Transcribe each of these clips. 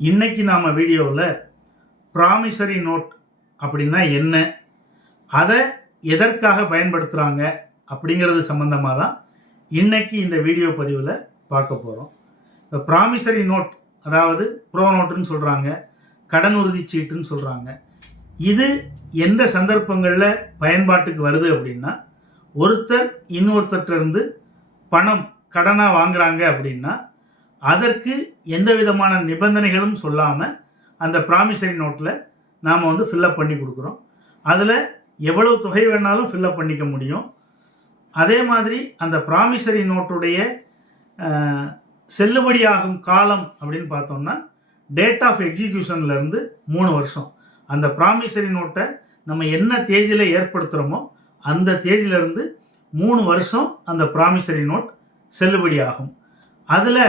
இன்னைக்கு நாம் வீடியோவில் ப்ராமிசரி நோட் அப்படின்னா என்ன? அதை எதற்காக பயன்படுத்துகிறாங்க அப்படிங்கிறது சம்மந்தமாக தான் இன்றைக்கி இந்த வீடியோ பதிவில் பார்க்க போகிறோம் இப்போ ப்ராமிசரி நோட் அதாவது ப்ரோ நோட்டுன்னு சொல்கிறாங்க கடன் உறுதி சீட்டுன்னு சொல்கிறாங்க இது எந்த சந்தர்ப்பங்களில் பயன்பாட்டுக்கு வருது அப்படின்னா ஒருத்தர் இன்னொருத்தர்கிட்ட இருந்து பணம் கடனாக வாங்குறாங்க அப்படின்னா அதற்கு எந்த விதமான நிபந்தனைகளும் சொல்லாமல் அந்த ப்ராமிசரி நோட்டில் நாம் வந்து ஃபில்லப் பண்ணி கொடுக்குறோம். அதில் எவ்வளவு தொகை வேணாலும் ஃபில்லப் பண்ணிக்க முடியும். அதே மாதிரி அந்த ப்ராமிசரி நோட்டுடைய செல்லுபடியாகும் காலம் அப்படின்னு பார்த்தோம்னா டேட் ஆஃப் எக்ஸிக்யூஷன்லேருந்து மூணு வருஷம். அந்த ப்ராமிசரி நோட்டை நம்ம என்ன தேதியில் ஏற்படுத்துகிறோமோ அந்த தேதியிலேருந்து மூணு வருஷம் அந்த ப்ராமிசரி நோட் செல்லுபடியாகும் அதில்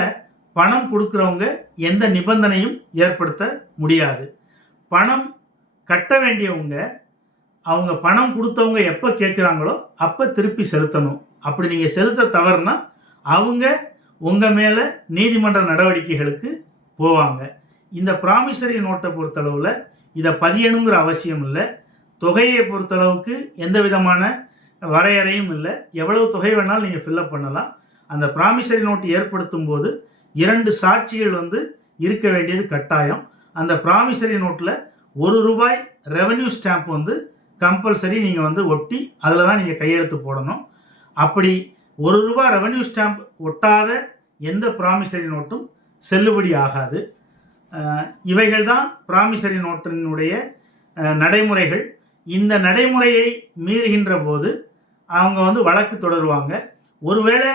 பணம் கொடுக்குறவங்க எந்த நிபந்தனையும் ஏற்படுத்த முடியாது. பணம் கட்ட வேண்டியவங்க அவங்க பணம் கொடுத்தவங்க எப்போ கேட்குறாங்களோ அப்போ திருப்பி செலுத்தணும். அப்படி நீங்கள் செலுத்த தவறுனா அவங்க உங்கள் மேலே நீதிமன்ற நடவடிக்கைகளுக்கு போவாங்க. இந்த ப்ராமிசரி நோட்டை பொறுத்தளவில் இதை பதியணுங்கிற அவசியம் இல்லை. தொகையை பொறுத்தளவுக்கு எந்த விதமான வரையறையும் இல்லை. எவ்வளவு தொகை வேணாலும் நீங்கள் ஃபில்லப் பண்ணலாம். அந்த ப்ராமிசரி நோட்டு ஏற்படுத்தும் போது இரண்டு சாட்சிகள் வந்து இருக்க வேண்டியது கட்டாயம். அந்த ப்ராமிசரி நோட்டில் ஒரு ரூபாய் ரெவன்யூ ஸ்டாம்ப் வந்து கம்பல்சரி நீங்கள் வந்து ஒட்டி அதில் தான் நீங்கள் கையெழுத்து போடணும். அப்படி ஒரு ரூபாய் ரெவன்யூ ஸ்டாம்ப் ஒட்டாத எந்த ப்ராமிசரி நோட்டும் செல்லுபடி ஆகாது. இவைகள் தான் ப்ராமிசரி நோட்டினுடைய நடைமுறைகள். இந்த நடைமுறையை மீறுகின்ற போது அவங்க வந்து வழக்கு தொடருவாங்க. ஒருவேளை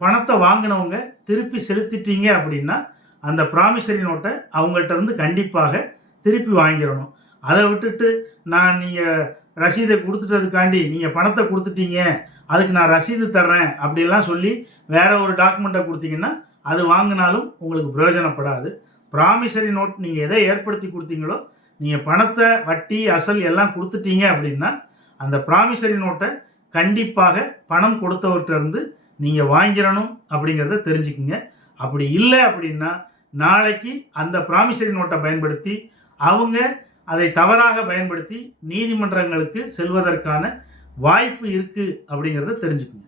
பணத்தை வாங்கினவங்க திருப்பி செலுத்திட்டீங்க அப்படின்னா அந்த ப்ராமிசரி நோட்டை அவங்கள்ட்ட இருந்து கண்டிப்பாக திருப்பி வாங்கிடணும். அதை விட்டுட்டு நான் நீங்கள் ரசீதை கொடுத்துட்டதுக்காண்டி நீங்கள் பணத்தை கொடுத்துட்டீங்க அதுக்கு நான் ரசீது தர்றேன் அப்படிலாம் சொல்லி வேற ஒரு டாக்குமெண்ட்டை கொடுத்தீங்கன்னா அது வாங்கினாலும் உங்களுக்கு பிரயோஜனப்படாது. ப்ராமிசரி நோட் நீங்கள் எதை ஏற்படுத்தி கொடுத்தீங்களோ நீங்கள் பணத்தை வட்டி அசல் எல்லாம் கொடுத்துட்டீங்க அப்படின்னா அந்த ப்ராமிசரி நோட்டை கண்டிப்பாக பணம் கொடுத்தவர்கிட்டருந்து நீங்கள் வாங்கிடணும் அப்படிங்கிறத தெரிஞ்சுக்குங்க. அப்படி இல்லை அப்படின்னா நாளைக்கு அந்த ப்ராமிசரி நோட்டை பயன்படுத்தி அவங்க அதை தவறாக பயன்படுத்தி நீதிமன்றங்களுக்கு செல்வதற்கான வாய்ப்பு இருக்குது அப்படிங்கிறத தெரிஞ்சுக்குங்க.